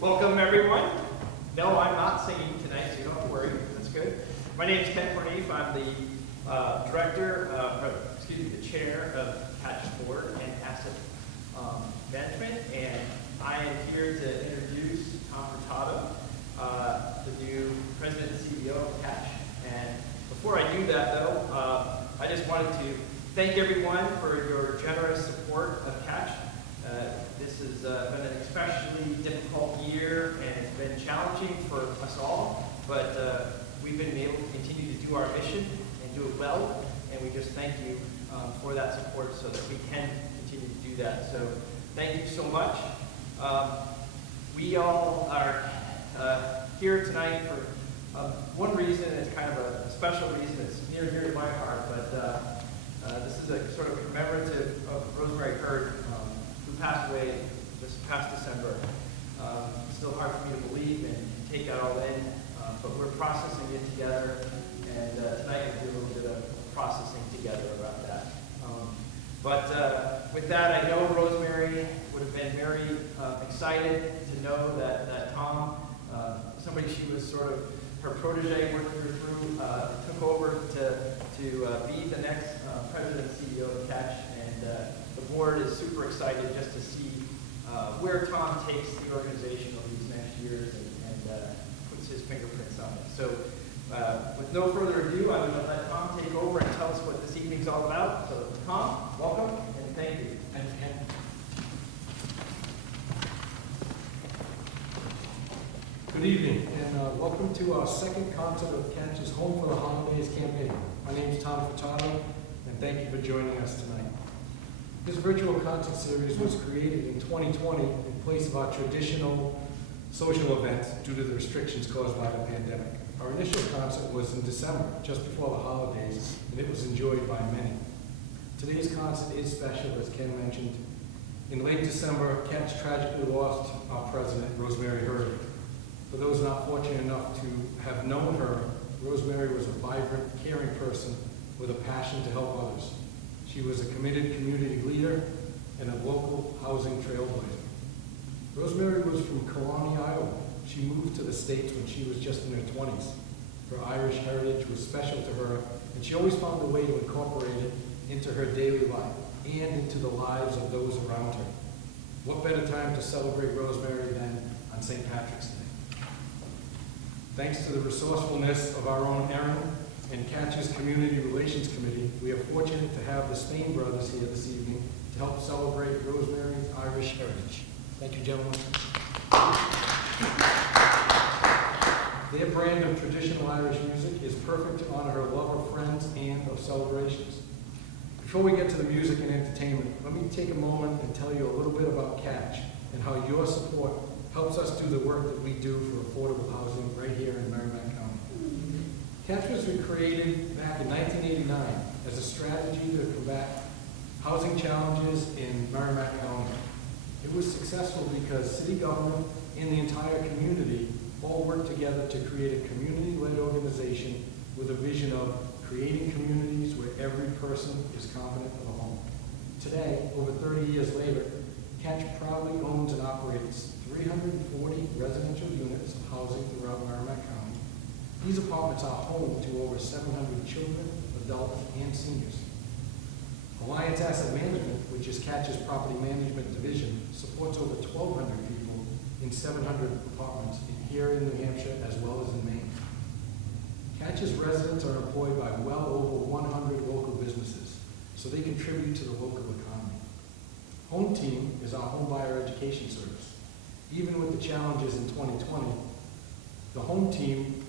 Welcome, everyone. No, I'm not singing tonight, so you don't have to worry. That's good. My name is Ken Corneef. I'm the the chair of Catch Board and Asset Management, and I am here to introduce Tom Furtado, the new president and CEO of Catch. And before I do that, though, I just wanted to thank everyone for your generous support of Catch. This has been an especially difficult year, and it's been challenging for us all, but we've been able to continue to do our mission and do it well, and we just thank you for that support so that we can continue to do that. So thank you so much. We all are here tonight for one reason. It's kind of a special reason. It's near and dear to my heart, but this is a sort of commemorative of Rosemary Heard, who passed away this past December. It's still hard for me to believe and take that all in, but we're processing it together, and tonight we'll do a little bit of processing together about that. But with that, I know Rosemary would have been very excited to know that Tom, somebody she was sort of her protege working her through, took over to be the next president and CEO of Catch, and the board is super excited just to see where Tom takes the organization over these next years and puts his fingerprints on it. So with no further ado, I would let Tom take over and tell us what this evening's all about. So Tom, welcome, and thank you. Thanks, Ken. Good evening, and welcome to our second concert of Catch's Home for the Holidays campaign. My name is Tom Furtado, and thank you for joining us tonight. This virtual concert series was created in 2020 in place of our traditional social events due to the restrictions caused by the pandemic. Our initial concert was in December, just before the holidays, and it was enjoyed by many. Today's concert is special, as Ken mentioned. In late December, Catch tragically lost our president, Rosemary Heard. For those not fortunate enough to have known her, Rosemary was a vibrant, caring person with a passion to help others. She was a committed community leader and a local housing trailblazer. Rosemary was from Kewanee, Iowa. She moved to the States when she was just in her 20s. Her Irish heritage was special to her, and she always found a way to incorporate it into her daily life and into the lives of those around her. What better time to celebrate Rosemary than on St. Patrick's Day? Thanks to the resourcefulness of our own Erin and Catch's Community Relations Committee, we are fortunate to have the Spain brothers here this evening to help celebrate Rosemary's Irish heritage. Thank you, gentlemen. Their brand of traditional Irish music is perfect to honor her love of friends and of celebrations. Before we get to the music and entertainment, let me take a moment and tell you a little bit about Catch and how your support helps us do the work that we do for affordable housing right here in Merrimack County. Catch was created back in 1989 as a strategy to combat housing challenges in Merrimack County. It was successful because city government and the entire community all worked together to create a community-led organization with a vision of creating communities where every person is confident of a home. Today, over 30 years later, Catch proudly owns and operates 340 residential units of housing throughout Merrimack County. These apartments are home to over 700 children, adults, and seniors. Alliance Asset Management, which is Catch's property management division, supports over 1,200 people in 700 apartments here in New Hampshire as well as in Maine. Catch's residents are employed by well over 100 local businesses, so they contribute to the local economy. Home Team is our home buyer education service. Even with the challenges in 2020, the Home Team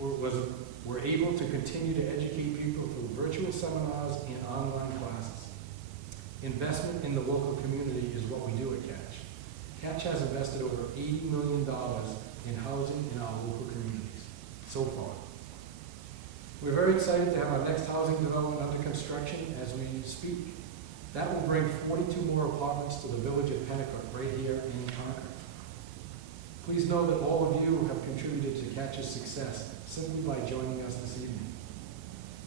were able to continue to educate people through virtual seminars and online classes. Investment in the local community is what we do at Catch. Catch has invested over $80 million in housing in our local communities so far. We're very excited to have our next housing development under construction as we speak. That will bring 42 more apartments to the village of Pennicott right here in Concord. Please know that all of you have contributed to Catch's success simply by joining us this evening.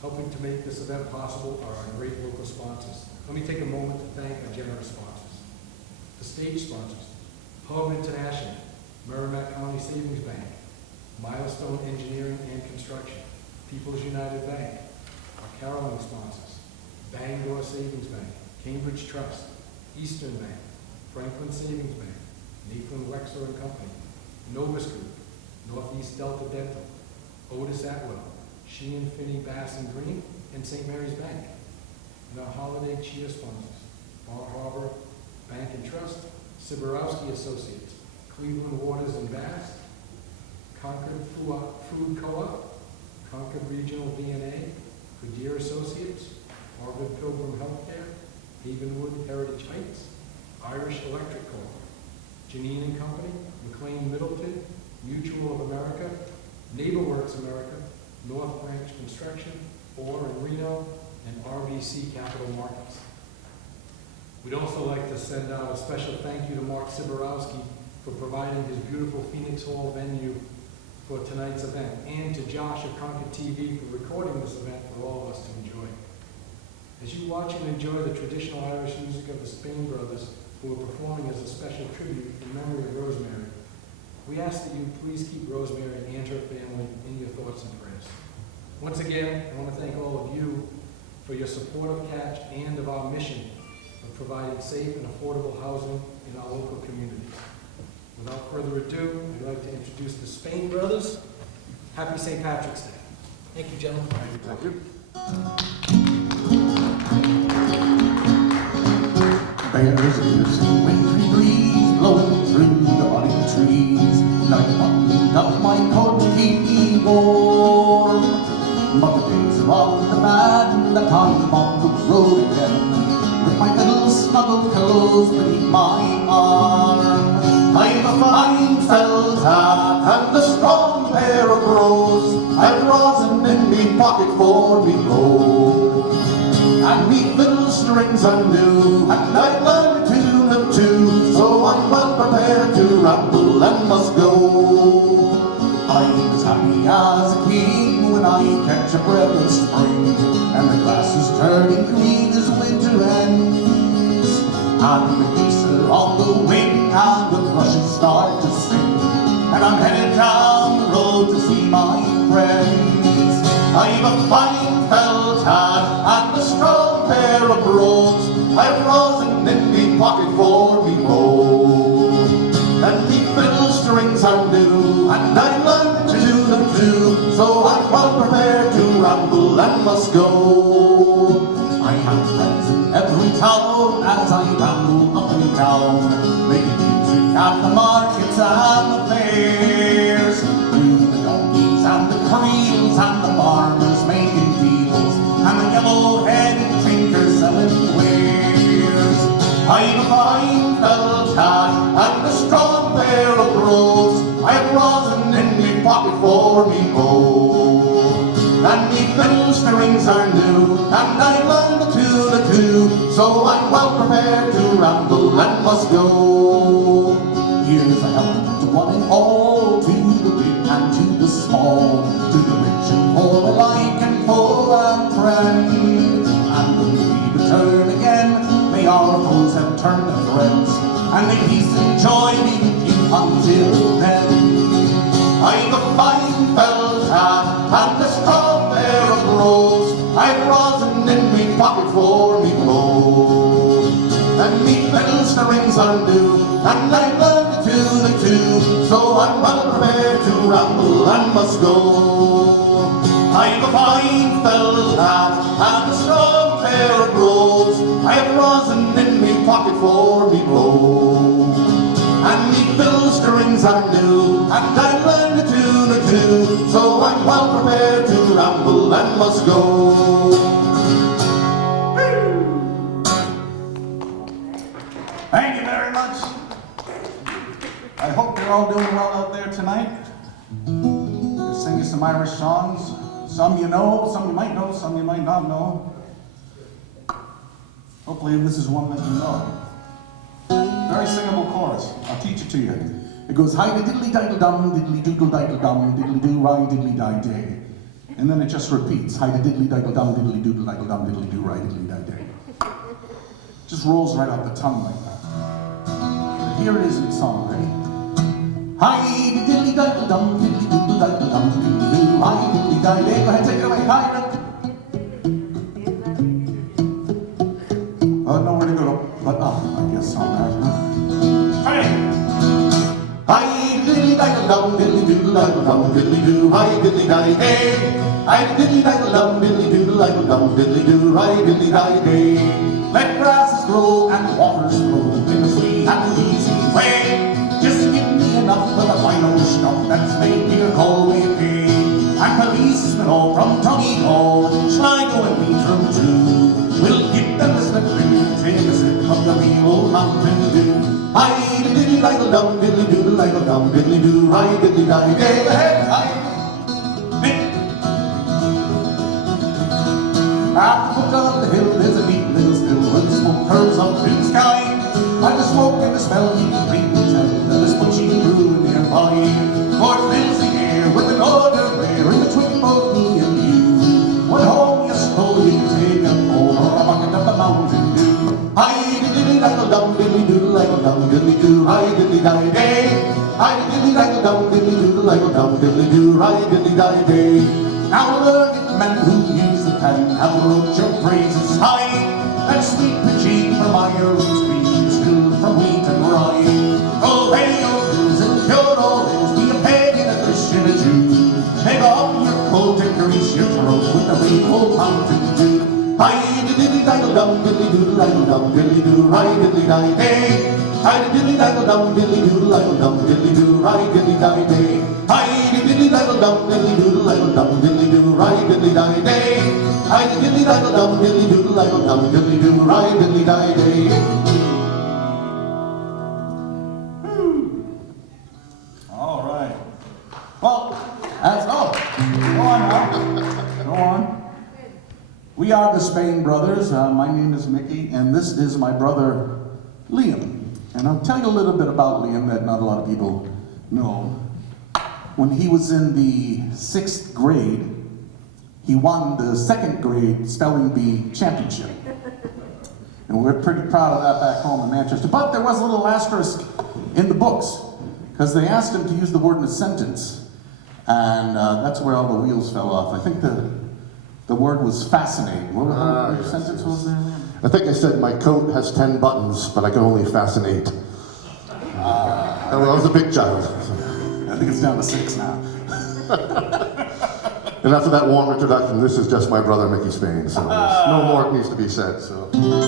Helping to make this event possible are our great local sponsors. Let me take a moment to thank our generous sponsors. The stage sponsors, Hub International, Merrimack County Savings Bank, Milestone Engineering and Construction, People's United Bank, our caroling sponsors, Bangor Savings Bank, Cambridge Trust, Eastern Bank, Franklin Savings Bank, Nathan Wexler and Company, Novus Group, Northeast Delta Dental, Otis Atwell, Sheehan Finney Bass and Green, and St. Mary's Bank. And our holiday cheer sponsors, Bar Harbor Bank and Trust, Siborowski Associates, Cleveland Waters and Bass, Concord Food Co-op, Concord Regional DNA, Goodyear Associates, Harvard Pilgrim Healthcare, Havenwood Heritage Heights, Irish Electric Co-op, Janine and Company, McLean Middleton, Mutual of America, NeighborWorks America, North Branch Construction, Orr and Reno, and RBC Capital Markets. We'd also like to send out a special thank you to Mark Siborowski for providing his beautiful Phenix Hall venue for tonight's event, and to Josh of Concord TV for recording this event for all of us to enjoy. As you watch and enjoy the traditional Irish music of the Spain Brothers, who are performing as a special tribute in memory of Rosemary, we ask that you please keep Rosemary and her family in your thoughts and prayers. Once again, I want to thank all of you for your support of Catch and of our mission of providing safe and affordable housing in our local communities. Without further ado, I'd like to introduce the Spain Brothers. Happy St. Patrick's Day. Thank you, gentlemen. Thank you. There's a piercing wintry breeze blowing through the budding trees, and I buttoned up my coat to keep me warm. But the days are on the mad, and the time on the road again, with my little snuggled pillows beneath my arm. I've a fine felt hat and a strong pair of brogues, I've rosin in me pocket for me gold. And me fiddle strings are new, and I've learned to tune them too, so I'm well prepared to ramble and must go. I'm as happy as a king when I catch a breath of spring, and the grass is turning green as winter ends, and the geese are on the wing, and the thrushes start to sing, and I'm headed down the road to see my friends. I've a fine felt hat and a strong pair of brogues, I've rosin in me pocket for me bow. And me fiddle strings are new, and I learned to do them too, so I'm well prepared to ramble and must go. I have friends in every town as I ramble up and down, making music at the markets and the fairs, through the donkeys and the creels and the farmers making deals, and the yellow-headed tinkers selling wares. I've a fine felt hat and a strong pair of brogues, I've rosin in me pocket for me bow. And me fiddle strings are new, and I learned to tune the two, so I'm well prepared to ramble and must go. Here's a health to one and all, to the big and to the small, to the rich and poor alike, and foe and friend. And when we return again, may our foes have turned to friends, and may peace and joy be with you until then. I've a fine felt hat and a strong pair of brogues, I've rosin in me pocket for me bow. And me fiddle strings are new, and I've learned to tune the two, so I'm well prepared to ramble and must go. I've a fine felt hat and a strong pair of brogues, I've rosin in me pocket for me bow. And me fiddle strings are new, and I've learned to tune the two, so I'm well prepared to ramble and must go. Thank you very much. I hope you're all doing well out there tonight. We'll sing you some Irish songs. Some you know, some you might know, some you might not know. Hopefully this is one that you know. Very singable chorus. I'll teach it to you. It goes hi diddly diddle dum, diddly doodle diddle dum, diddly do ri diddly di day. And then it just repeats hi diddly diddle dum, diddly doodle diddle dum, diddly do ri diddly di day. Just rolls right off the tongue like that. But here it is in song, ready? Hi, diddly diddle dum, diddly diddle diddle dum, diddly doo. Hi, diddly diddle. Go ahead, take it away. Hi, nowhere to go. But I guess on that. Hi. Hi, diddly diddle dum, diddly diddle diddle dum, diddly doo. Hi, diddly diddle day. Hi, diddly diddle dum, diddly diddle diddle dum, diddly doo. Hi, diddly diddle day. Let grasses grow and waters flow in a sweet and easy way. Just give me enough of the fine old stuff that's made me call me pay. And policemen all from Concord, Sligo and Leitrim too, we'll give them a slip and take a sip of the real old Mountain Dew. Hi, diddly diddle dum, diddly doodle diddle dum, diddly doo. Hi, diddly diddly day. Ahead, hi. At the foot of the hill there's a neat little still where the smoke curls up in the sky. And the smoke and the smell you can bring me tell that there's punching brew nearby. For it fills the air with an odor rare in between both me and you. When home you stroll you can take a bowl or a bucket of the Mountain Dew. Hi diddly diddle dum, diddly doodle diddle dum, diddly doo. Hi diddly diddly day. Hi diddly diddle dum, diddly doodle diddle dum, diddly doo. Hi diddly diddly day. Now learned men who use the pen have wrote your praises high, and sweet pitching from iron streams filled from wheat and rye. Go pay your bills and cure all ills, be a pagan, a Christian, a Jew. Take off your coat and grease your throat with the real old Mountain Dew. Hi diddly diddle dum, diddly doodle diddle dum, diddly doo. Hi diddly diddly day. Hi diddly diddle dum, diddly doodle diddle dum, diddly doo. Hi diddly diddly day. Hi diddly diddle dum, diddly doodle diddle dum, diddly doo. Hi diddly diddly day. Hi diddly diddle dum, diddly doodle diddle dum, diddly doo. Hi diddly diddly day. All right. Well, that's go on now. Go on. We are the Spain brothers. My name is Mickey, and this is my brother Liam. And I'll tell you a little bit about Liam that not a lot of people know. When he was in the 6th grade, he won the 2nd grade spelling bee championship. And we're pretty proud of that back home in Manchester. But there was a little asterisk in the books, because they asked him to use the word in a sentence. And that's where all the wheels fell off. I think the word was fascinating. What your sentence was there, Liam? I think I said my coat has 10 buttons, but I can only fascinate. I was a big child. I think it's down to 6 now. And after that warm introduction, this is just my brother Mickey Spain, so there's no more needs to be said. So, we'll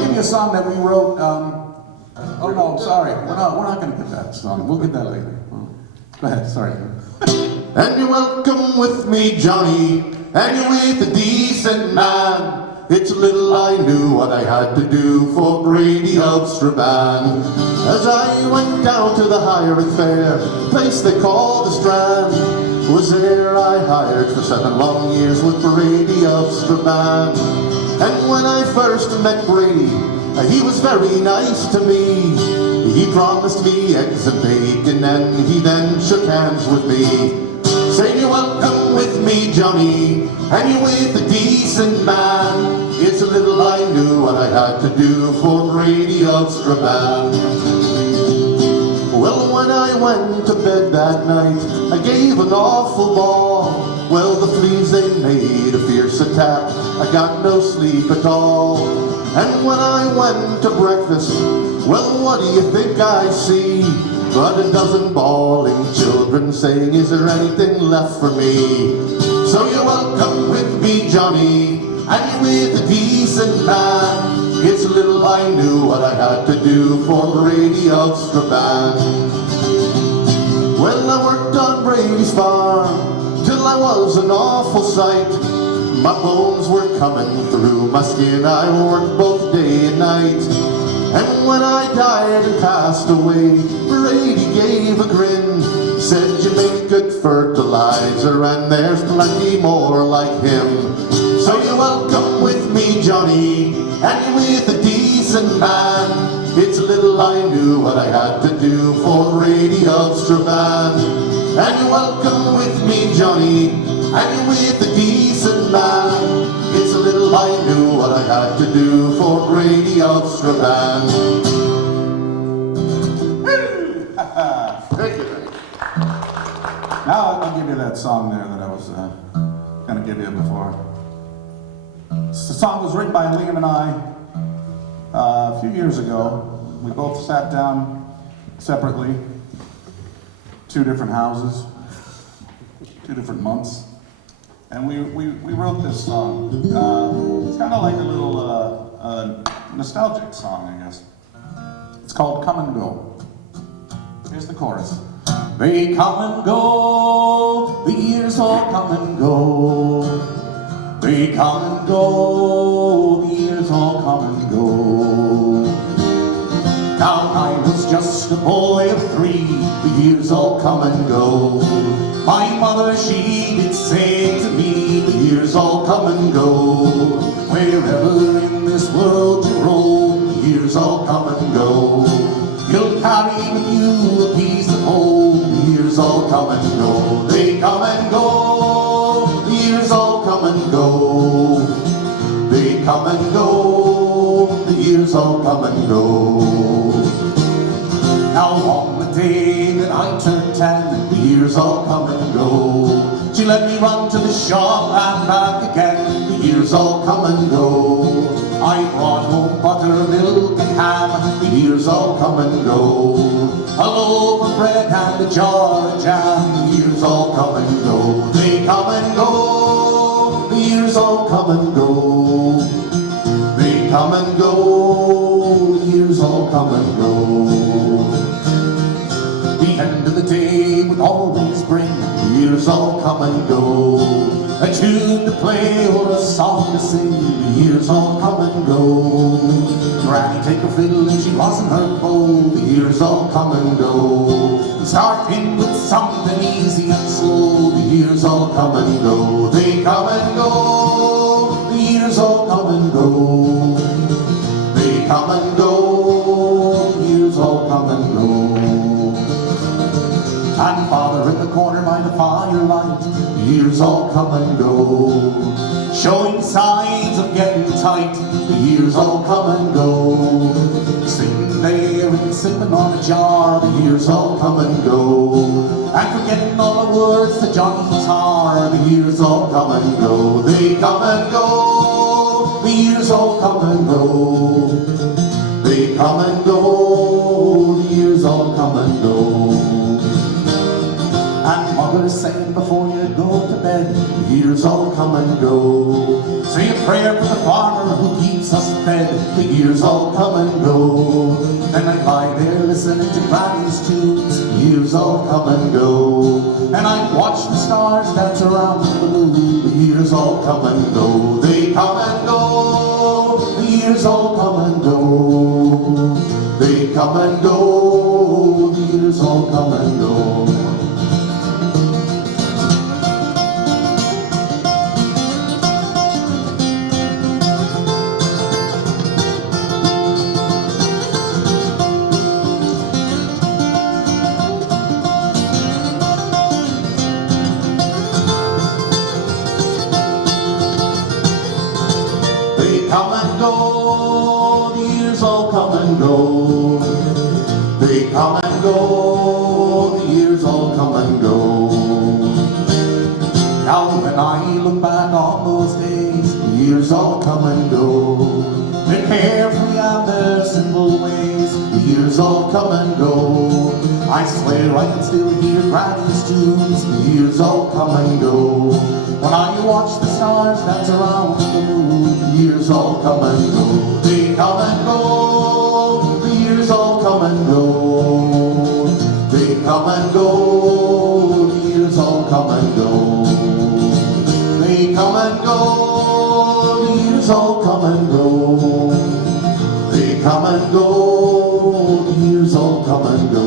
give you a song that we wrote. Oh no, sorry, we're not going to get that song. We'll get that later. Go ahead. Sorry. and you're welcome with me, Johnny, and you're with a decent man. It's little I knew what I had to do for Brady of Strabane. As I went down to the hiring fair, place they called the Strand, was there I hired for 7 long years with Brady of Strabane. And when I first met Brady, he was very nice to me. He promised me eggs and bacon, and he then shook hands with me. Say you're welcome with me, Johnny, and you're with a decent man. It's a little I knew what I had to do for Brady of Strabane. Well, when I went to bed that night, I gave an awful bawl. Well, the fleas, they made a fierce attack. I got no sleep at all. And when I went to breakfast, well, what do you think I see? But a dozen bawling children saying, is there anything left for me? So you're welcome with me, Johnny, and you're with a decent man. It's a little I knew what I had to do for Brady of Strabane. Well, I worked on Brady's farm till I was an awful sight. My bones were coming through my skin, I worked both day and night. And when I died and passed away, Brady gave a grin, said you make good fertilizer and there's plenty more like him. So you're welcome with me, Johnny, and you're with a decent man. It's little I knew what I had to do for Brady of Strabane. And you're welcome with me, Johnny, and you're with a decent man. It's a little I knew what I had to do for Brady of Strabane. Thank you. Now I'll give you that song there that I was going to give you before. The song was written by Liam and I a few years ago. We both sat down separately, 2 different houses, 2 different months, and we wrote this song. It's kind of like a little nostalgic song, I guess. It's called Come and Go. Here's the chorus. They come and go, the years all come and go. They come and go, the years all come and go. Now I was just a boy of 3, the years all come and go. My mother, she did say to me, the years all come and go. Wherever in this world you roam, the years all come and go. You'll carry with you a piece of home, the years all come and go. They come and go, the years all come and go. They come and go, the years all come and go. Now on the day that I turned 10, the years all come and go. She let me run to the shop and back again, the years all come and go. I brought home butter, milk and ham, the years all come and go. A loaf of bread and a jar of jam, the years all come and go. They come and go, the years all come and go. They come and go, the years all come and go. The end of the day would always bring the years all come and go. A tune to play or a song to sing, the years all come and go. Granny take her fiddle and she wasn't her bow, the years all come and go. Starting with something easy and slow, the years all come and go. They come and go, the years all come and go. They come and go, the years all come and go. And father in the corner by the firelight, the years all come and go. Showing signs of getting tight, the years all come and go. Sitting there and sipping on a jar, the years all come and go. And forgetting all the words to Johnny Tar, the years all come and go. They come and go, the years all come and go. They come and go, the years all come and go. And mother's saying before you go to bed, the years all come and go. Say a prayer for the farmer who keeps us fed, the years all come and go. Then I lie there listening to Granny's tunes, the years all come and go. And I watch the stars dance around the moon, the years all come and go. They come and go, the years all come and go. They come and go, the years all come and go. Come and go, the years all come and go. They come and go, the years all come and go. Now when I look back on those days, the years all come and go. They're carefree and their simple ways, the years all come and go. I swear I can still hear Granny's tunes, the years all come and go. When I watch the stars dance around the moon, the years all come and go. They come and go, the years all come and go. They come and go, the years all come and go. They come and go, the years all come and go. They come and go, the years all come and go.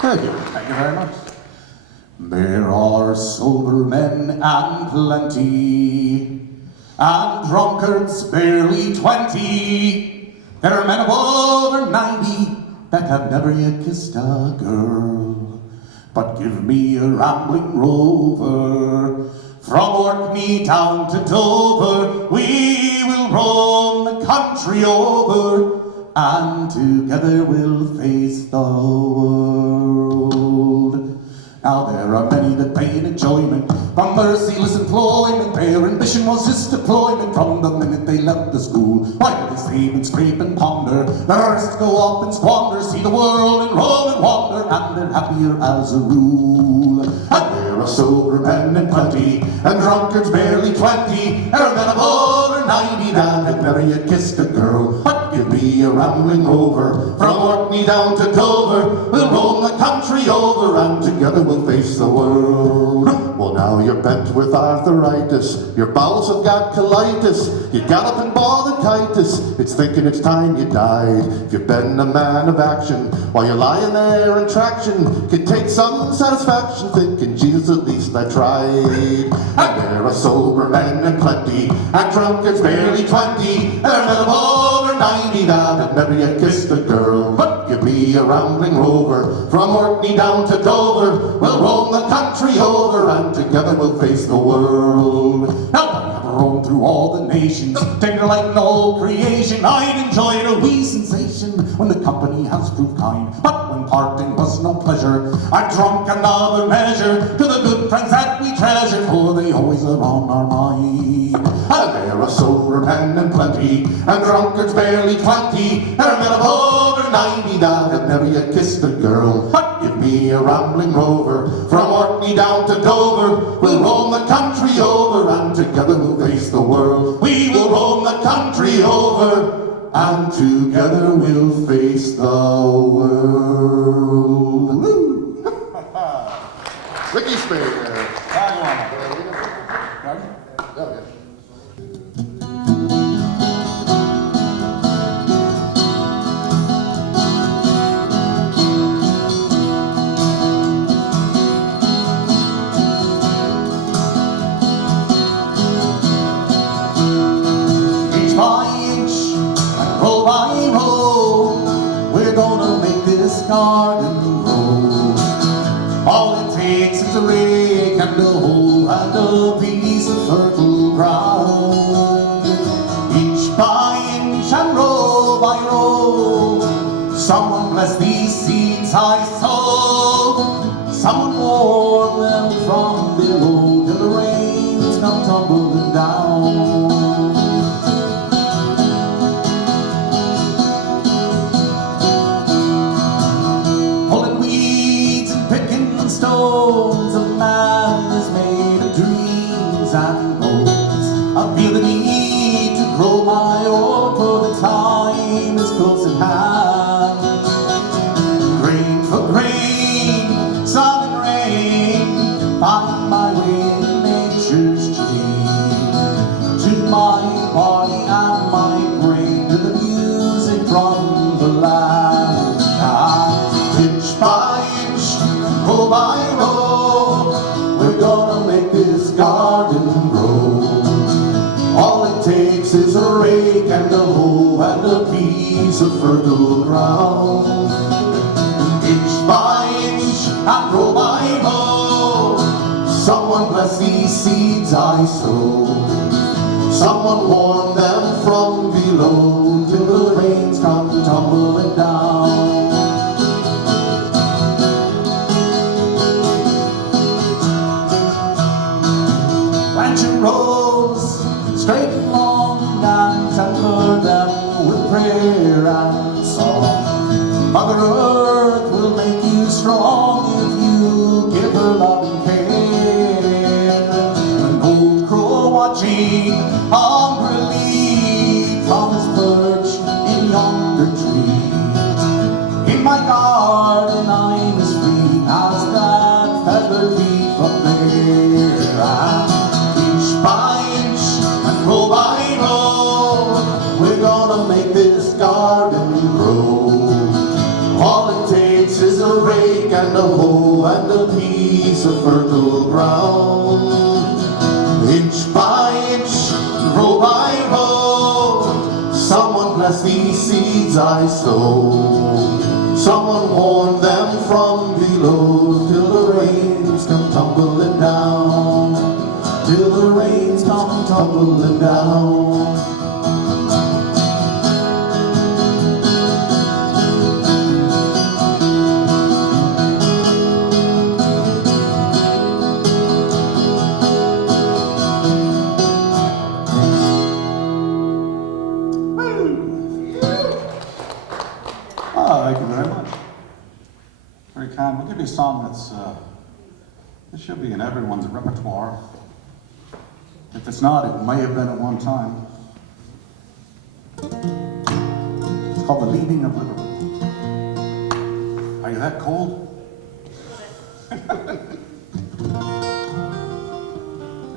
Thank you very much. There are sober men and plenty, and drunkards barely 20. There are men of over 90 that have never yet kissed a girl. But give me a rambling rover From Orkney down to Dover, we will roam the country over, and together we'll face the world. Now there are many that pain enjoyment from merciless employment. Their ambition was this deployment from the minute they left the school. While they save and scrape and ponder, the rest go off and squander, see the world and roam and wander, and they're happier as a rule. And there are sober men in plenty, and drunkards barely 20. There are men of over 90 that have never yet kissed a girl. But give me a rambling rover from Orkney down to Dover. We'll roam the country over, and together we'll face the world. Well, now you're bent with arthritis, your bowels have got colitis, you got up and bronchitis, it's thinking it's time you died. If you've been a man of action while you're lying there in traction, can take some satisfaction thinking, Jesus, at least I tried. And there are sober men in plenty, and drunkards barely 20. There are men of over 90 that have never yet kissed a girl. But give me a rambling rover from Orkney down to Dover. We'll roam the country over, and together we'll face the world. Now I have roamed through all the nations, taken like an old creation. I'd enjoyed a wee sensation when the company has proved kind. But when parting was no pleasure, I've drunk another measure to the good friends that we treasure, for they always are on our mind. And there are sober men in plenty, and drunkards barely 20. There are men of over 90 that have never yet kissed a girl. But give me a rambling rover from Orkney down to Dover. We'll roam the country over, and together we'll face the world. We will roam the country over, and together we'll face the world. Woo! Ricky Spade there. Inch by inch and row by row, we're gonna make this garden grow. All it takes is a rake and a hoe and a piece of fertile ground. Inch by inch and row by row, someone bless these seeds I sow. Someone warn them from below till the rains come tumbling down. Pulling weeds and picking stones, a man is made of dreams and bones. I feel the need to grow my own, for the time is close at hand. Grain for grain, sun and rain, find my way in nature's chain. To my body and my brain, to the music from the land. Inch by inch, row by row, we're gonna make this garden grow. All it takes is a rake and a hoe and a piece of fertile ground. Inch by inch and row by row, someone bless these seeds I sow. Someone warn them from below till the rains come tumbling down. Plant your rows straight and long, and temper them with prayer and song. Mother Earth will make you strong if you give her love and care. An old crow watching hungrily from his perch in yonder tree. In my garden I'm as free as that feather leaf up there. Inch by inch and row by row, we're gonna make this garden grow. All it takes is a rake and a hoe and a piece of fertile ground. Inch by inch, row by row, someone bless these seeds I sow. Someone warn them from below till the rains come tumbling down. Till tumbling down. Thank you very much. Very kind. We'll give you a song that's, this should be in everyone's repertoire. If it's not, it may have been at one time. It's called The Leaving of Liverpool. Are you that cold?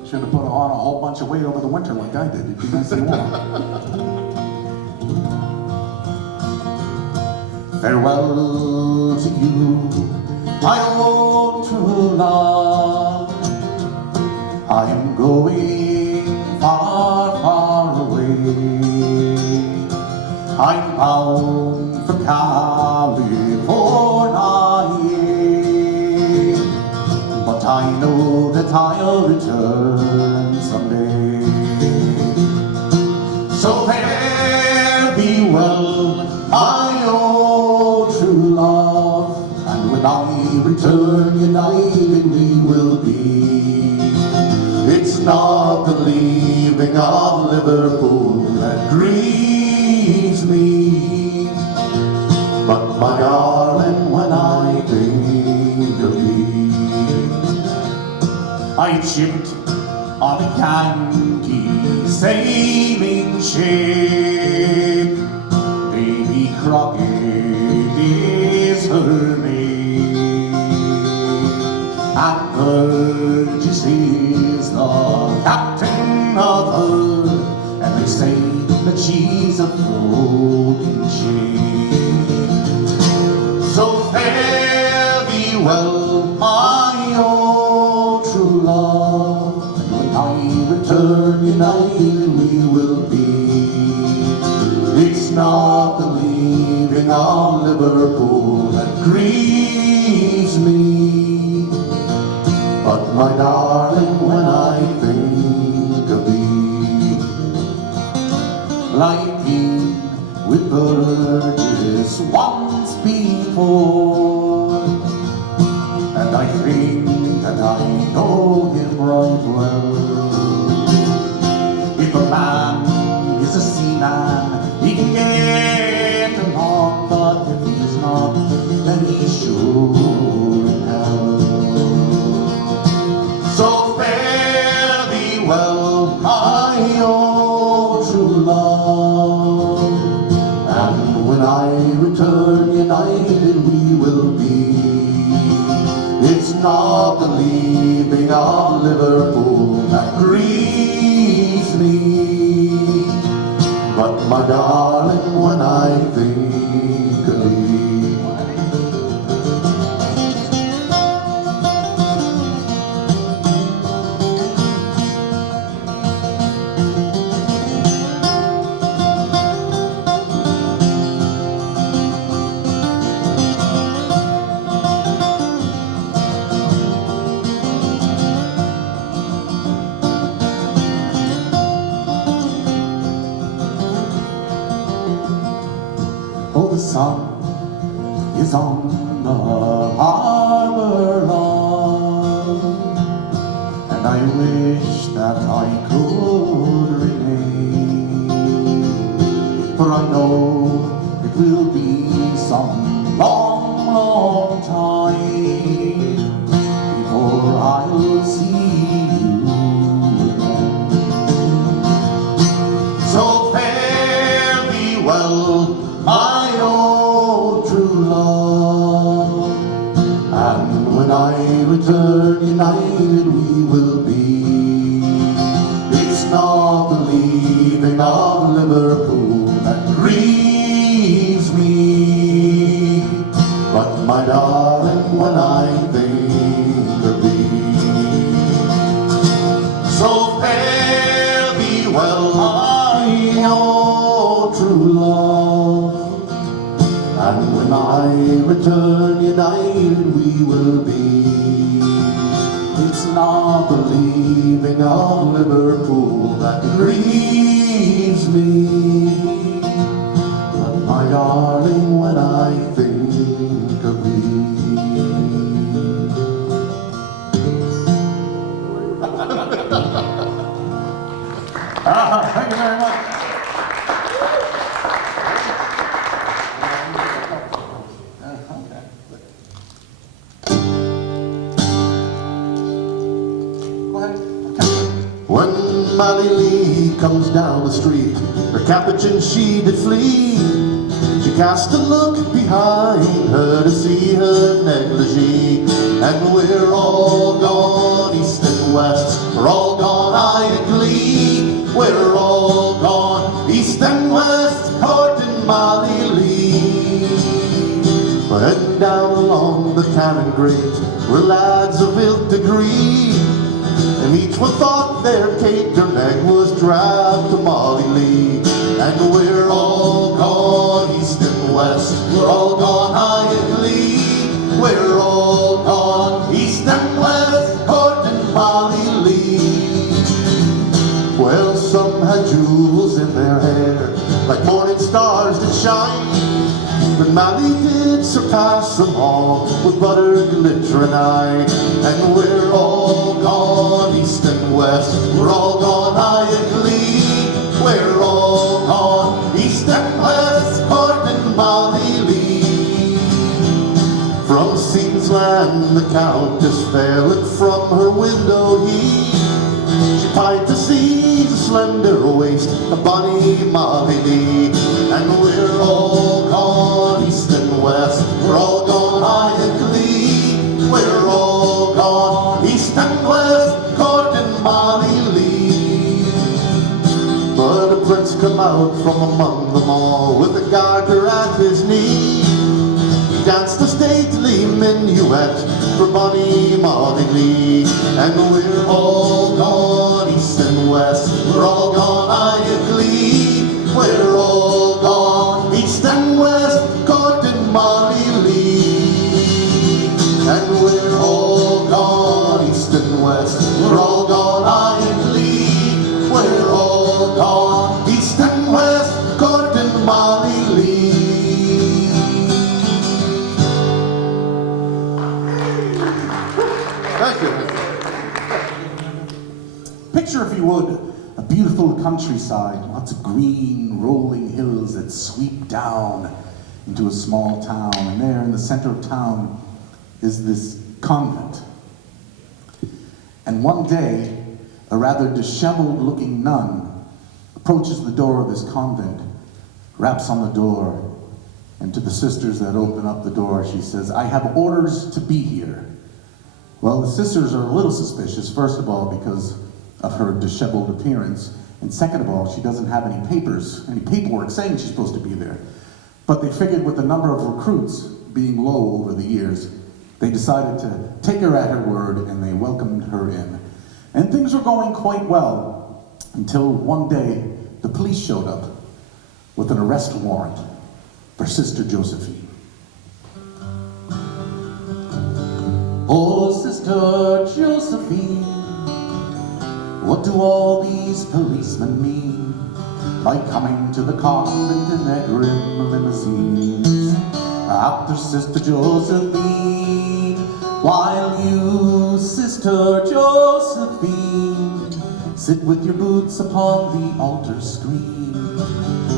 Should have put on a whole bunch of weight over the winter like I did. It'd be nice and warm. Farewell to you, my own true love. I am going far, far away. I'm bound for California, but I know that I'll return someday. So fare thee well, my own true love, and when I return united we will be. It's not the leaving of Liverpool that grieves me, but my darling, when I think of thee. I chipped on a Yankee sailing ship, Davy Crockett is her name, and Burgess is the captain of her, and they say that she's a floating ship. So fare thee well, my own true love, and when I return united we will be. It's not the leaving of Liverpool that grieves me, but my darling, when I think of thee. I've been with Burgess once before, and I think that I know him right well. If a man is a seaman, he can get along, but if he's not, then he's sure in hell. So fare thee well, my own true love, and when I return united we will be. It's not the leaving of Liverpool that grieves me, but my darling, when I think of thee. Oh, the sun is on the harbor lawn, and I wish that I could remain, for I know it will be some long, long time before I'll see you again. So fare thee well, my own true love, and when I return united we will be. It's not the leaving of Liverpool that grieves me, but my darling, when I think of thee. So fare thee well, my own true love, and when I return united we will be. It's not the leaving of Liverpool that grieves me. But my darling, when I think of thee. Thank you very much. When Molly Lee comes down the street, her capuchin she did flee. She cast a look behind her to see her negligee. And we're all gone east and west, we're all gone high and glee. We're all gone east and west, courting Molly Lee. We're heading down along the Cannon Grate, where lads of ill degree, and each one thought their cake or egg was drab to Molly Lee. And we're all gone east and west, we're all gone high and glee. We're all gone east and west, courting Molly Lee. Well, some had jewels in their hair, like morning stars that shine, but Molly did surpass them all with butter, glitter, and eye. And we're all gone east and west, we're all gone high and glee. We're all gone east and west, courting Molly Lee. From Seaton's land the Countess fell, and from her window she pied to see the slender waist of bonny Molly Lee. And we're all gone east and west, we're all gone high and glee. We're all gone east and west, courting Molly Lee. But a prince come out from among them all, with a garter at his knee. He danced a stately minuet for bonny Molly Lee. And we're all gone east and west, we're all gone high and glee. We're all gone east and west, courting Molly Lee. And we're all gone east and west, we're all gone high and glee. We're all gone east and west, courting Molly Lee. Thank you. Picture, if you would, a beautiful countryside, lots of green, rolling hills that sweep down into a small town. And there in the center of town is this convent. And one day, a rather disheveled-looking nun approaches the door of this convent, raps on the door, and to the sisters that open up the door, she says, "I have orders to be here." Well, the sisters are a little suspicious, first of all, because of her disheveled appearance, and second of all, she doesn't have any paperwork saying she's supposed to be there. But they figured with the number of recruits being low over the years, they decided to take her at her word, and they welcomed her in. And things were going quite well, until one day, the police showed up with an arrest warrant for Sister Josephine. Oh, Sister Josephine, what do all these policemen mean by coming to the convent in their grim limousines? After Sister Josephine, while you, Sister Josephine, sit with your boots upon the altar screen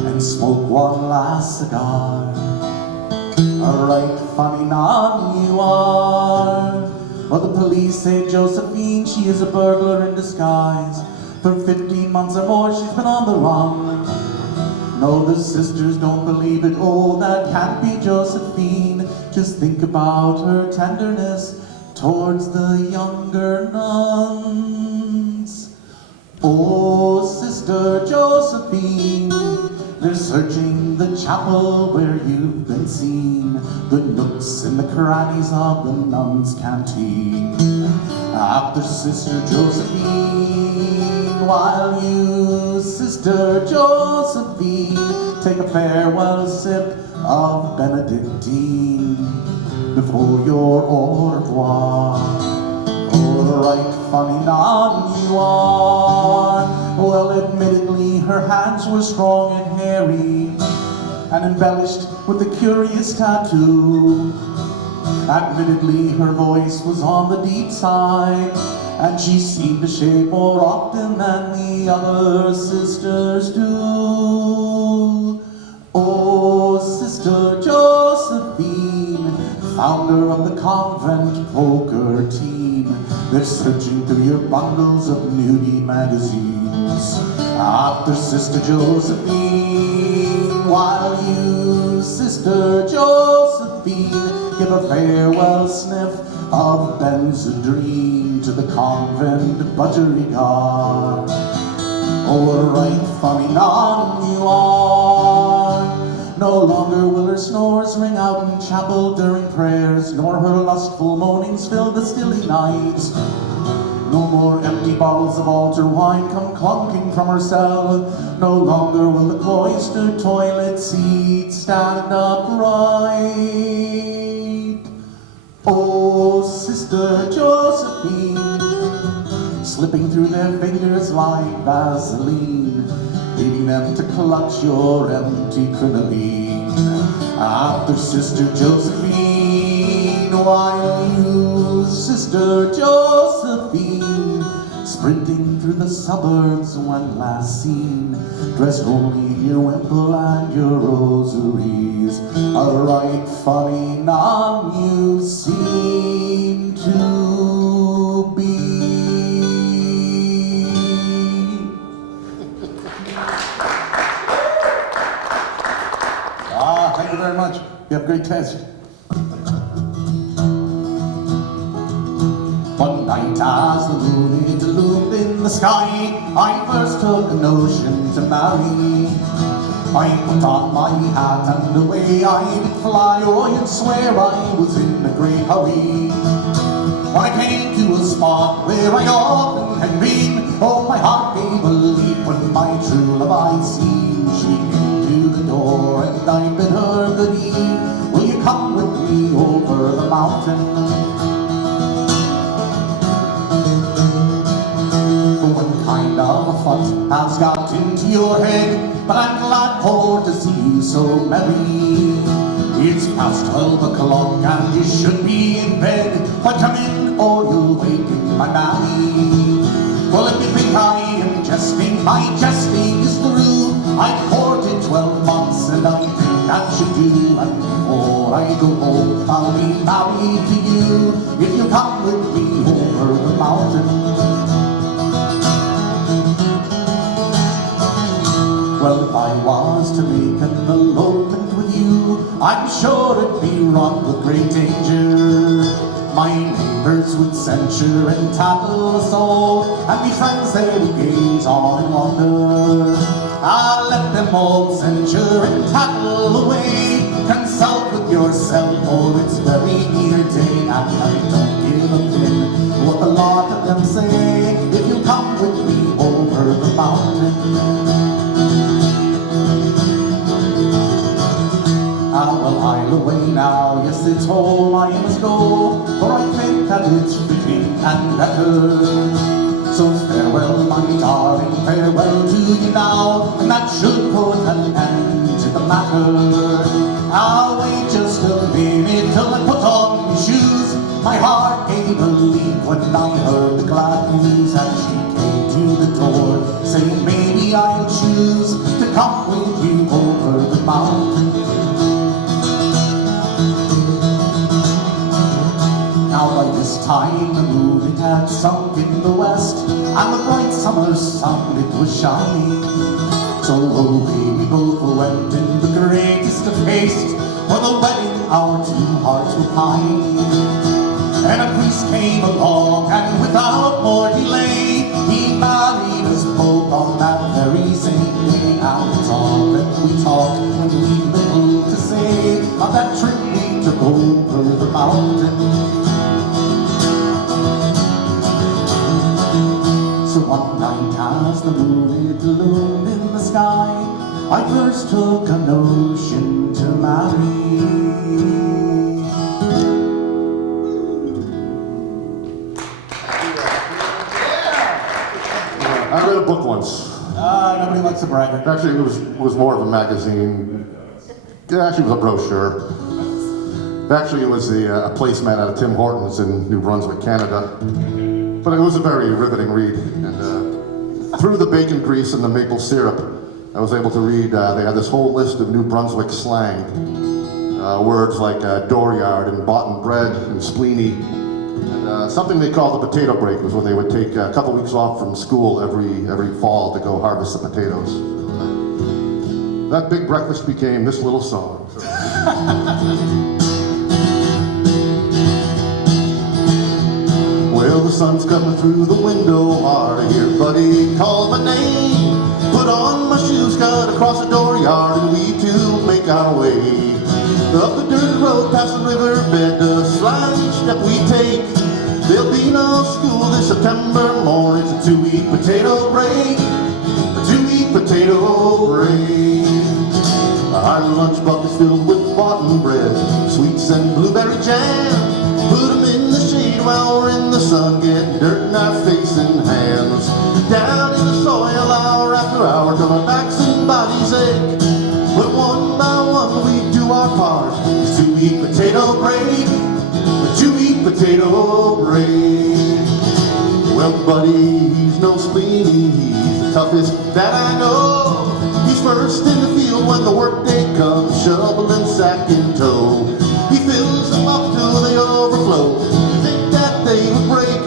and smoke one last cigar. A right funny nun you are. Well, the police say Josephine, she is a burglar in disguise. For 15 months or more she's been on the run. No, the sisters don't believe it. Oh, that can't be Josephine. Just think about her tenderness towards the younger nuns. Oh, Sister Josephine, they're searching the chapel where you've been seen, the nooks and the crannies of the nuns' canteen. After Sister Josephine, while you, Sister Josephine, take a farewell sip of Benedictine before your au revoir. Oh, the right funny nun you are. Well, admittedly, her hands were strong and hairy, and embellished with a curious tattoo. Admittedly, her voice was on the deep side, and she seemed to shave more often than the other sisters do. Oh, Sister Josephine, founder of the convent poker team, they're searching through your bundles of nudie magazines after Sister Josephine, while you, Sister Josephine, give a farewell sniff of benzodrine to the convent budgerigar. Oh, a right funny nun you are. No longer will her snores ring out in chapel during prayers, nor her lustful moanings fill the stilly nights. No more empty bottles of altar wine come clunking from her cell. No longer will the cloister toilet seat stand upright. Oh, Sister Josephine, slipping through their fingers like Vaseline, leaving them to clutch your empty crinoline. After Sister Josephine, while you, Sister Josephine, sprinting through the suburbs when last seen, dressed only in your wimple and your rosaries, a right funny nun you seem to be. Thank you very much. You have great taste. One night as the moon it illumined in the sky, I first took a notion to marry. I put on my hat and away I did fly. Oh, you'd swear I was in a great hurry. When I came to a spot where I often had been, oh, my heart gave a leap when my true love I seen. She came to the door and I bid her good eve. Will you come with me over the mountain? What kind of a fuss has got into your head? But I'm glad for to see you so merry. It's past 12 o'clock and you should be in bed, but come in or you'll waken my mammy. Well, if you think I am jesting, my jesting is through. I've courted 12 months and I think that should do. And before I go home, I'll be married to you if you come with me over the mountain. Well, if I was to make an elopement with you, I'm sure it'd be wrought with great danger. My neighbors would censure and tattle us all, and me friends they would gaze on in wonder. I'll let them all censure and tattle away. Consult with yourself, for it's very near day, and I don't give a pin what the lot of them say. If you come with me over the mountain. Well, I'll away now, yes, it's home I must go, for I think that it's fitting and better. So farewell, my darling, farewell to you now, and that should put an end to the matter. I'll wait just a minute till I put on my shoes. My heart gave a leap when I heard the glad news, and she came to the door, saying maybe I'll choose to come with you over the mountain. Now by this time the moon it had sunk in the west, and the bright summer sun it was shining. So away we both went in the greatest of haste, for the wedding our two hearts were pining. And a priest came along, and without more delay, he married us both on that very same day. Now it's all that we talk when we've little to say of that trip we took over the mountain. So one night as the moon it loomed in the sky, I first took a notion to marry. I read a book once nobody likes a braggart. Actually, it was more of a magazine. It actually was a brochure. Actually, it was a placemat out of Tim Hortons in New Brunswick, Canada. But it was a very riveting read. And through the bacon grease and the maple syrup, I was able to read, they had this whole list of New Brunswick slang. Words like dooryard and boughten bread and spleeny. And something they called the potato break was when they would take a couple weeks off from school every fall to go harvest the potatoes. That big breakfast became this little song. So. Well, the sun's coming through the window hard. I hear buddy call my name. Put on my shoes, cut across the dooryard, and we two make our way. Up the dirt road, past the riverbed, a sliding step we take. There'll be no school this September morning. It's a 2-week potato break. A 2-week potato break. Our lunch bucket's filled with boughten bread, sweets and blueberry jam. Put them in the shade while we're in the sun, getting dirt in our face and hands. Down in the soil hour after hour till our backs and bodies ache. But one by one we do our part. It's 2-week potato break. A 2-week potato break. Well, buddy, he's no spleeny, he's the toughest that I know. He's first in the field when the workday comes, shovel and sack in tow. He fills them up till they overflow. You think that they would break?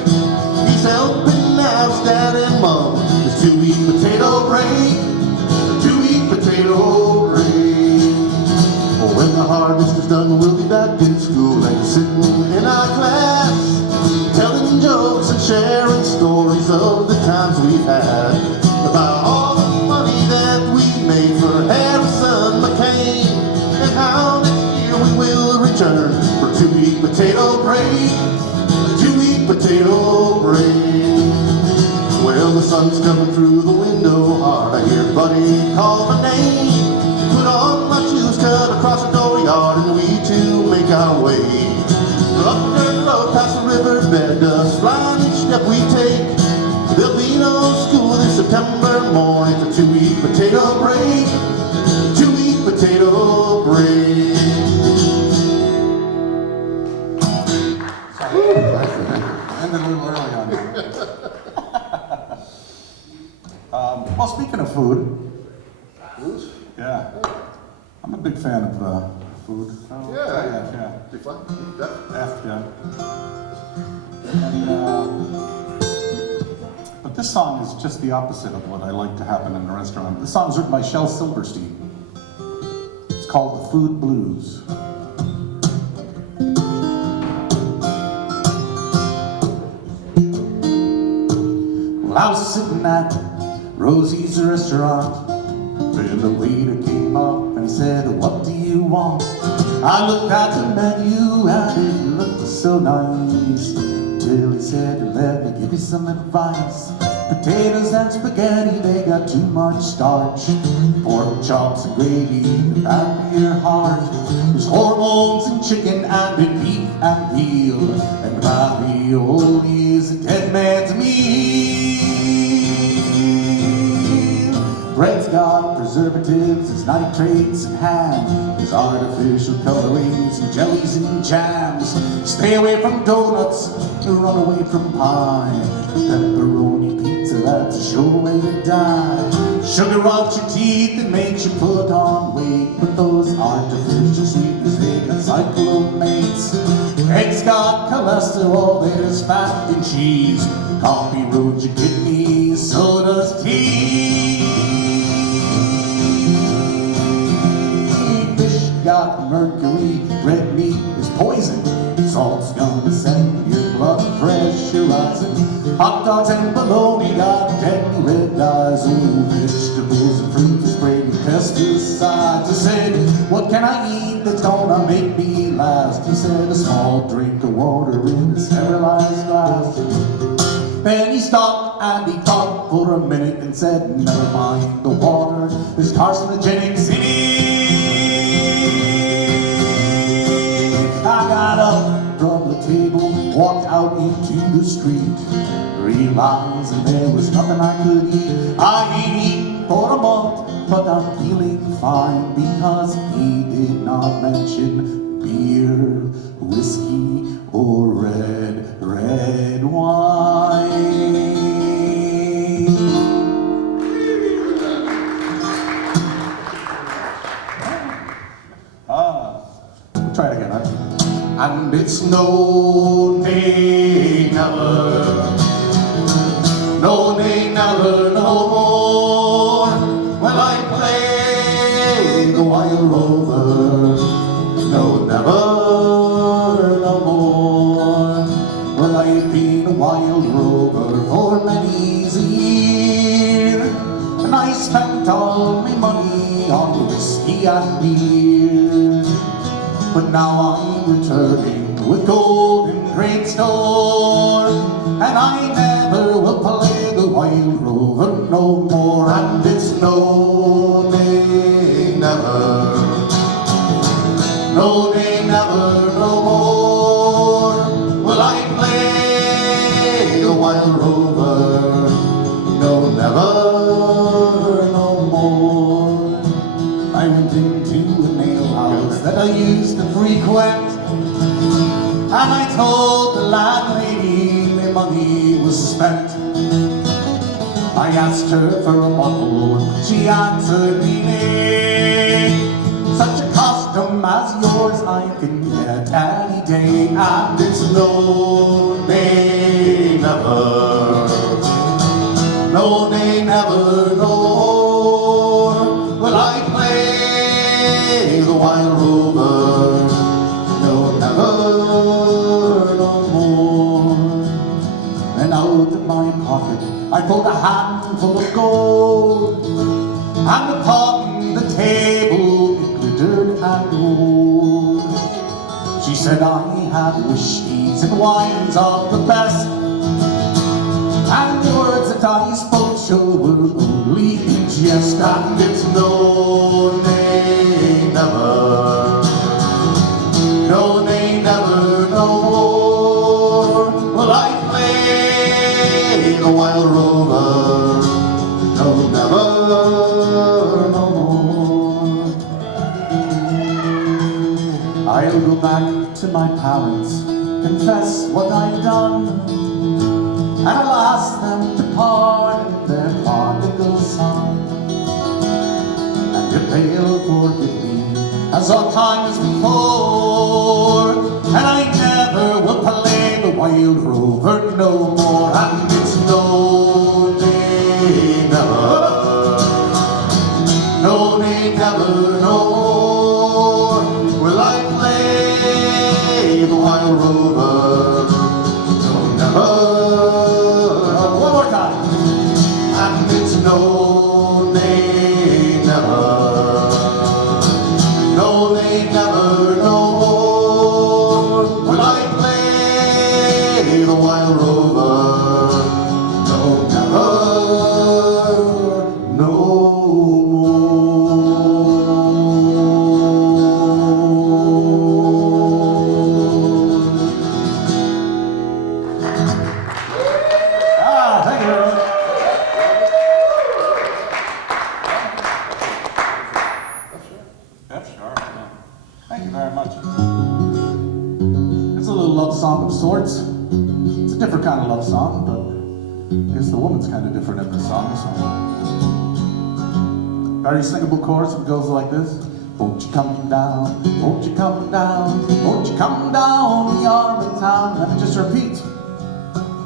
He's helping out Dad and Mom. It's 2-week potato break. A 2-week potato break. Oh, when the harvest is done, we'll be back in school and sitting in our class, telling jokes and sharing stories of the times we've had, about all the money that we made for Harrison McCain, and how next year we will return for 2-week potato break. A 2-week potato break. Well, the sun's coming through the window hard. I hear buddy call my name. Put on my shoes, cut across the dooryard, and we two make our way. Up the dirt road, past the riverbed, a flying each step we take. There'll be no school this September morning. It's a 2-week potato break. A 2-week potato break. Ended a little early on you. Well, speaking of food, yeah, I'm a big fan of food. So, yeah. Big fun? Yeah. And, but this song is just the opposite of what I like to happen in a restaurant. This song is written by Shel Silverstein. It's called The Food Blues. Well, I was sitting at Rosie's restaurant, and the waiter came up and he said, "What do you want?" I looked at the menu and it looked so nice, till he said, "Let me give you some advice. Potatoes and spaghetti, they got too much starch. Pork chops and gravy, bad for your heart. There's hormones in chicken and in beef and veal, and ravioli is a dead man's meal. Bread's got preservatives, it's nitrates and ham. There's artificial colorings and jellies and jams. Stay away from donuts, run away from pie. Pepperoni pizza, that's a sure way to die. Sugar rots your teeth and makes you put on weight. But those artificial sweeteners, they got cyclamates. Eggs got cholesterol, there's fat and cheese. Coffee ruins your kidneys, so does tea. Fish got mercury, red meat is poison. Salt's gonna send your blood pressure rising. Hot dogs and bologna got deadly red dyes. Oh, vegetables and fruit is sprayed with pesticides. I said, what can I eat that's gonna make me last? He said, a small drink of water in a sterilized glass. Then he stopped and he thought for a minute and said, never mind the water, there's carcinogenics in it. I got up from the table, walked out into the street, realizing there was nothing I could eat. I ain't eaten for a month, but I'm feeling fine because he did not mention beer, whiskey, or red wine. We'll try it again, right? And it's no, nay, never, no, nay, never, no more. When I play the wild rover, no, never, no more. Well, I've been a wild rover for many's a year, and I spent all my money on whiskey and beer. But now I'm returning with gold in great store, and I never will play the wild rover no more. And it's no, nay, never, no, nay, never, no more. Will I play the wild rover? No, never, no more. I went into an ale house that I used to frequent, and I told the landlady my money was spent. I asked her for a bottle, she answered me nay. Such a custom as yours I can get any day. And it's no, nay, never, no, nay, never, no more. Will I play the wild rover? No, never, no more. And out of my pocket I pulled a handful of gold, and upon the table it glittered and gold. She said I had whiskeys and wines of the best, and the words that I spoke sure were only in jest. And it's no, nay, never, no, nay, never, no more. Will I play the wild rover? No, never, no more. I'll go back to my parents, confess what I've done, and I'll ask them to pardon their prodigal son. And if they'll forgive me as all times before, and I never will play the wild rover no more. And it's no, nay, never, no, nay, never, no more. Will I play the wild rover? No, never. One more time. And it's no, nay, never, no, nay, never, no more. Will I play the wild rover? No, never, no more. Thank you very much. That's sharp. Thank you very much. It's a little love song of sorts. It's a different kind of love song, but I guess the woman's kind of different in the song. So. Very singable chorus. It goes like this. Won't you come down? Won't you come down? Won't you come down the arm of town? And it just repeats.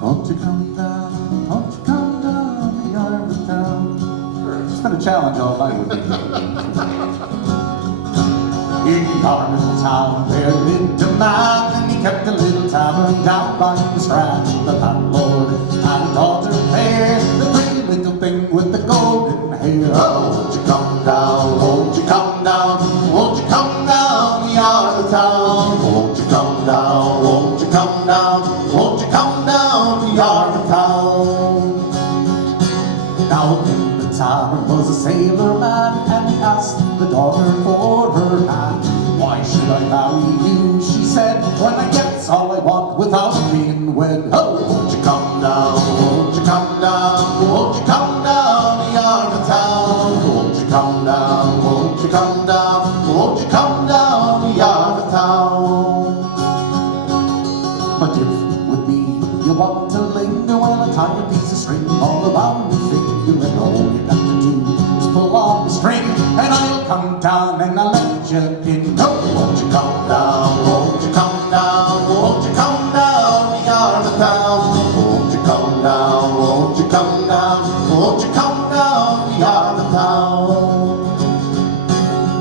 Won't you come down? Won't you come down the arm of town? It's been a challenge all night with me. In the arm of town there lived a man, and he kept a little tavern down by the Strand. The landlord had a daughter fair, the pretty little thing with the golden hair. Oh, won't you come down? Won't you come down? Won't you come down the arm of town? Won't you come down? Won't you come down? Won't you come down the arm of town? Now in the tavern was a sailor man, and he asked the daughter for her hand. Why should I marry you, she said, when I get all I want without being wed? Oh, won't you come down? Won't you come down? Won't you come down the arm of town? won't you come down the yard of town? But if with me you want to linger, well, I tie a piece of string all around your finger, and all you got to do is pull on the string, and I'll come down and I'll let you in. Oh, won't you come down, won't you come down, won't you come down the yard of town? Won't you come down, won't you come down, won't you come down the yard of town?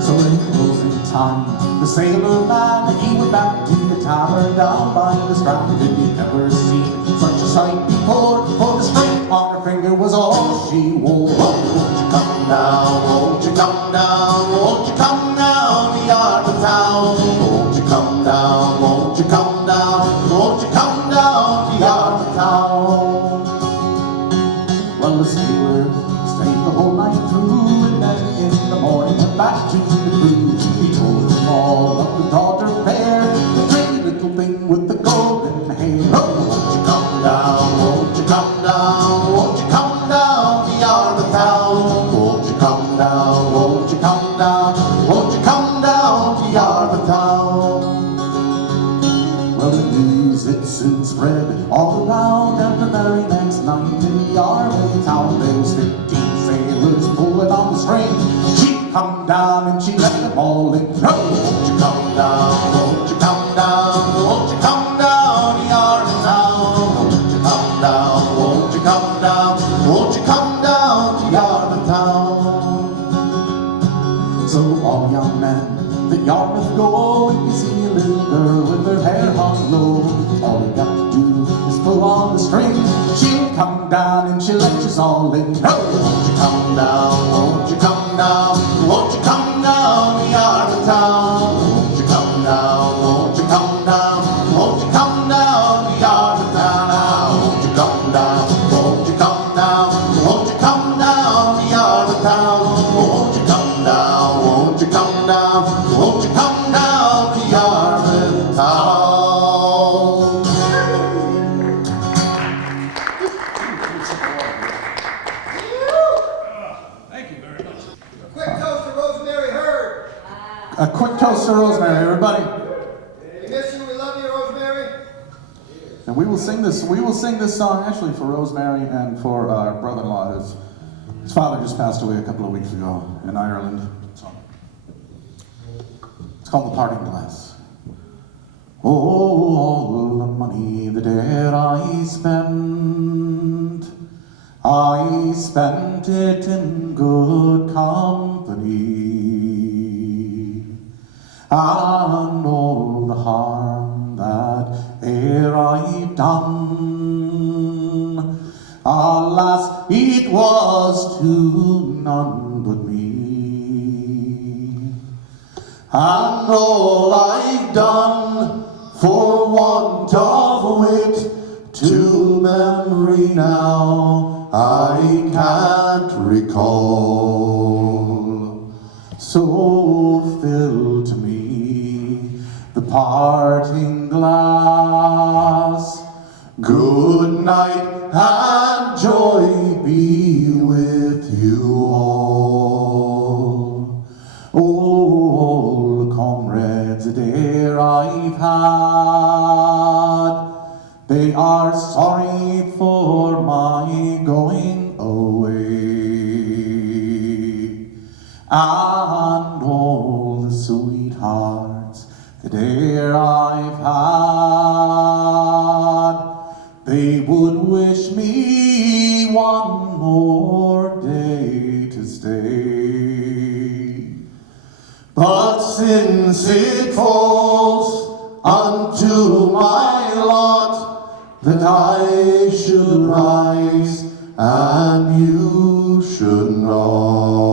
So in closing time, the sailor man, he went back to the tavern down by the strand, and he'd never seen such a sight before, for the string on her finger was all she wore. Oh, won't you come down, won't you come down, won't you come down the yard of town? Won't you come down, won't you come down, won't you come down the yard of town? Well, the sailor stayed the whole night through, and then in the morning went back to the crew. He told them all of the daughter fair, the pretty little thing with the golden hair. Oh, won't you come down, won't you come down, won't you come down the yard of town? Won't you come down, won't you come down, won't you come down the yard of town? Well, the news it soon spread all around, and the very next night in the yard of the town there was 15 sailors pulling on the string. She'd come down and she let them all in. Oh, won't you come down, won't you come down, won't you come down the yard of town? Won't you come down, won't you come down, won't you come down the yard of town? So all young men that Yarmouth go, if you see a little girl with her hair hung low, all you got to do is pull on the string. She'll come down and she'll let us all in. Oh, won't you come down, won't you come down, won't you come down the yard of town? Won't you come down, won't you come down, won't you come down the yard of town? Won't you come down, won't you come down, won't you come down the yard of town? Won't you come down, won't you come down, won't you come down the yard of town? Thank you very much. Quick toast to Rosemary Heard. A quick toast to Rosemary, everybody. We miss you. We love you, Rosemary. And we will sing this song actually for Rosemary and for our brother-in-law. His father just passed away a couple of weeks ago in Ireland. So it's called The Parting Glass. Oh, all the money that e'er I spent it in good company, and all the harm that e'er I've done, alas, it was to none but me. And all I've done for want of wit to memory now I can't recall. So fill to me the parting glass. Good night and joy be with you all. All the comrades that e'er I've had, they are sorry for my going away. And all the sweethearts that e'er I've had, they would wish me one more day to stay. But since it falls unto my lot that I should rise and you should not,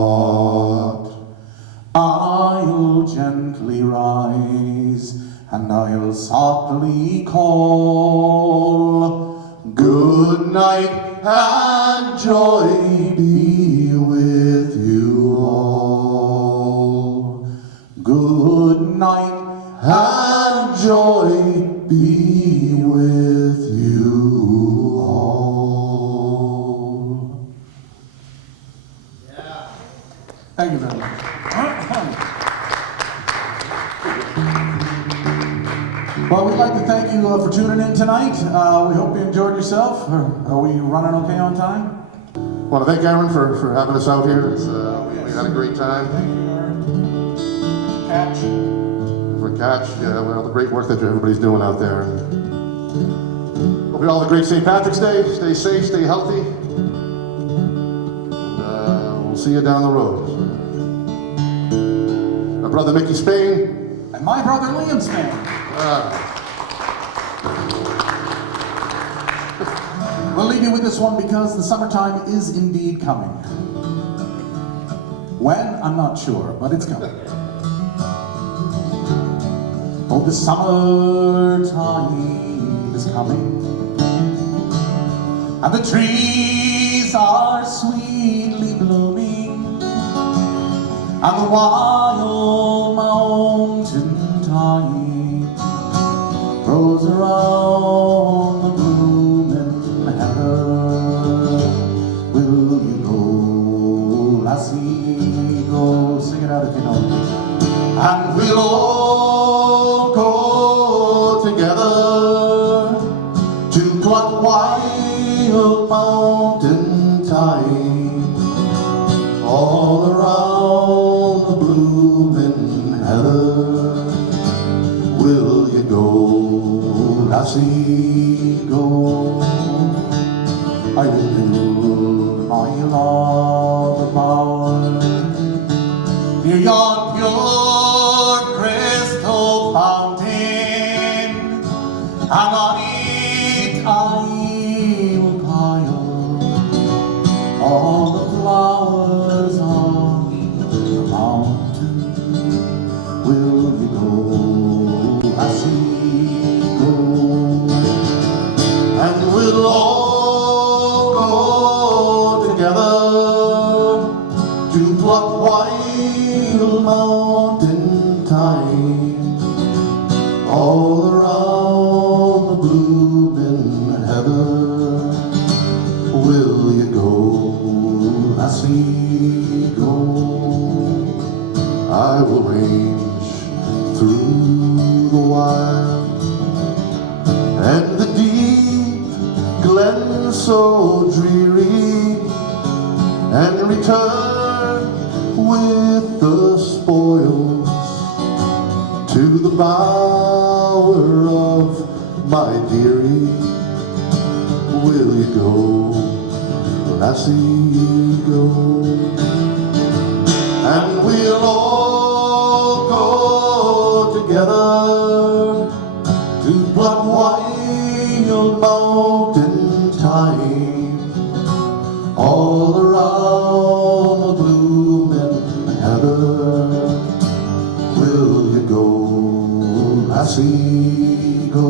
I'll gently rise and I'll softly call. Good night and joy be with you all. Good night and joy be with you all. Yeah. Thank you very much. Well, we'd like to thank you for tuning in tonight. We hope you enjoyed yourself. Are we running okay on time? I want to thank Aaron for having us out here. We had a great time. Thank you, Aaron. Catch. For Catch, yeah, well, the great work that everybody's doing out there. Hope you all have a great St. Patrick's Day. Stay safe, stay healthy. And we'll see you down the road. My brother Mickey Spain. And my brother Liam Spain. We'll leave you with this one because the summertime is indeed coming. When? I'm not sure, but it's coming. Oh, the summertime is coming, and the trees are sweetly blooming, and the wild mountain thyme grows around the blooming heather. Will you go, lassie, go? Sing it out if you know. And we'll all go together to pluck wild mountain thyme all around the blooming heather. Will you go, lassie, go? I will build my love a bower near yon pure crystal fountain, and on it I will pile all the flowers on the mountain. Will you go, lassie, go? And we'll all go together to pluck wild mountain thyme all around the blooming heather. Will you go, lassie, go? I will range through the wild and the deep glen so dreary, and return with the spoils to the bower of my dearie. Will you go, lassie, go? And we'll all go together to pluck wild mountain thyme all around the blooming heather. Will you go, lassie, go?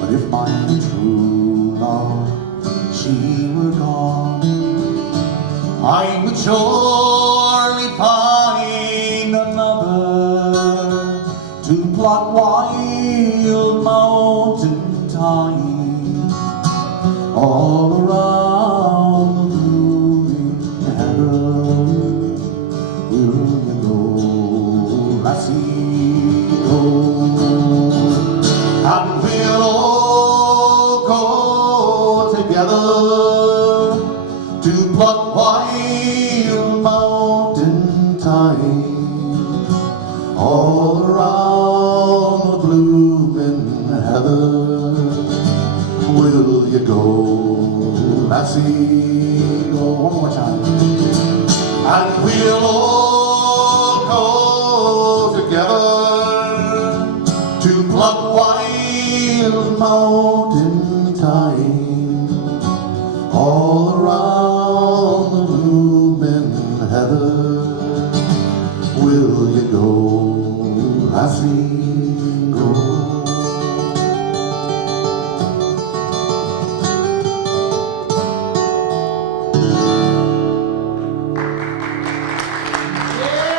But if my true love, she were gone, I would surely find another to pluck wild mountain thyme all around the blooming heather. Will you go, lassie, go? And we'll all go together to pluck wild mountain thyme all around the blooming heather. Will you go, lassie, go? One more time. And we'll all go together to pluck wild mountain thyme all around the blooming heather. Will you go, lassie, go?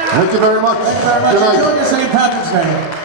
Thank you very much. Thank you very much. Good night. Enjoy your St. Patrick's Day.